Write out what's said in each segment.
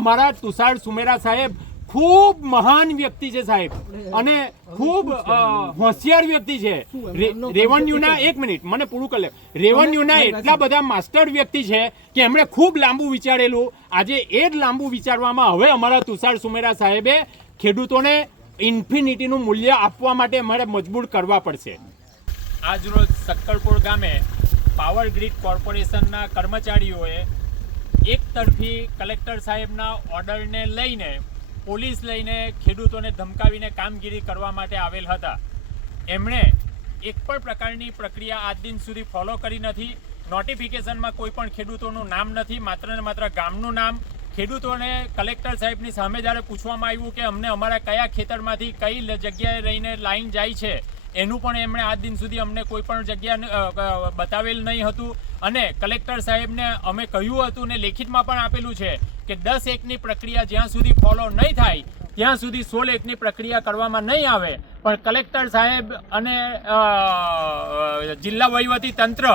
અમારા તુષાર સુમેરા સાહેબ ખૂબ મહાન વ્યક્તિ છે સાહેબ. અને ખૂબ હોશિયાર વ્યક્તિ છે. રેવન્યુના એક મિનિટ મને પૂરું કરી લે. રેવન્યુના એટલા બધા માસ્ટર વ્યક્તિ છે કે એમણે ખૂબ લાંબુ વિચારેલું. આજે એ જ લાંબુ વિચારવામાં હવે અમારા તુષાર સુમેરા સાહેબે ખેડૂતોને ઇન્ફિનિટીનું મૂલ્ય આપવા માટે અમારે મજબૂર કરવા પડશે. આજરોજ સક્કરપુર ગામે પાવર ગ્રીડ કોર્પોરેશનના કર્મચારીઓએ એક તરફી કલેક્ટર સાહેબના ઓર્ડરને લઈને પોલીસ લઈને ખેડૂતોને ધમકાવીને કામગીરી કરવા માટે આવેલ હતા. એમણે એક પણ પ્રકારની પ્રક્રિયા આજ દિન સુધી ફોલો કરી નથી. નોટિફિકેશનમાં કોઈ પણ ખેડૂતોનું નામ નથી. માત્ર ને માત્ર ગામનું નામ. ખેડૂતોને કલેક્ટર સાહેબની સામે જ્યારે પૂછવામાં આવ્યું કે અમને અમારા કયા ખેતરમાંથી કઈ જગ્યાએ રહીને લાઈન જાય છે એનું પણ એમણે આજ દિન સુધી અમને કોઈ પણ જગ્યા બતાવેલ નહીં હતું. અને કલેક્ટર સાહેબને અમે કહ્યું હતું ને લેખિતમાં પણ આપેલું છે કે દસ એકની પ્રક્રિયા જ્યાં સુધી ફોલો નહીં થાય, ત્યાં સુધી સોળ એકની પ્રક્રિયા કરવામાં નહીં આવે. પણ કલેક્ટર સાહેબ અને જિલ્લા વહીવટી તંત્ર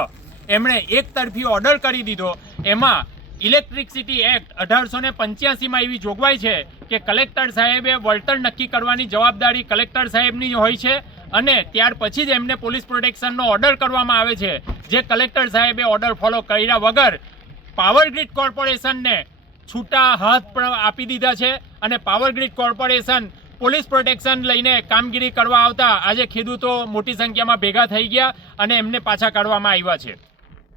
એમણે એક તરફી ઓર્ડર કરી દીધો. એમાં ઇલેક્ટ્રિસિટી એક્ટ અઢારસો ને પંચ્યાસીમાં એવી જોગવાઈ છે કે કલેક્ટર સાહેબે વળતર નક્કી કરવાની જવાબદારી કલેક્ટર સાહેબની હોય છે. અને ત્યાર પછી જ એમને પોલીસ પ્રોટેક્શનનો ઓર્ડર કરવામાં આવે છે. જે કલેક્ટર સાહેબે ઓર્ડર ફોલો કર્યા વગર પાવર ગ્રીડ કોર્પોરેશનને છૂટા હાથ પણ આપી દીધા છે અને power grid corporation police protection લઈને કામગીરી કરવા આવતા આજે ખેડૂતો મોટી સંખ્યામાં ભેગા થઈ ગયા અને એમને પાછા કાઢવામાં આવ્યા છે.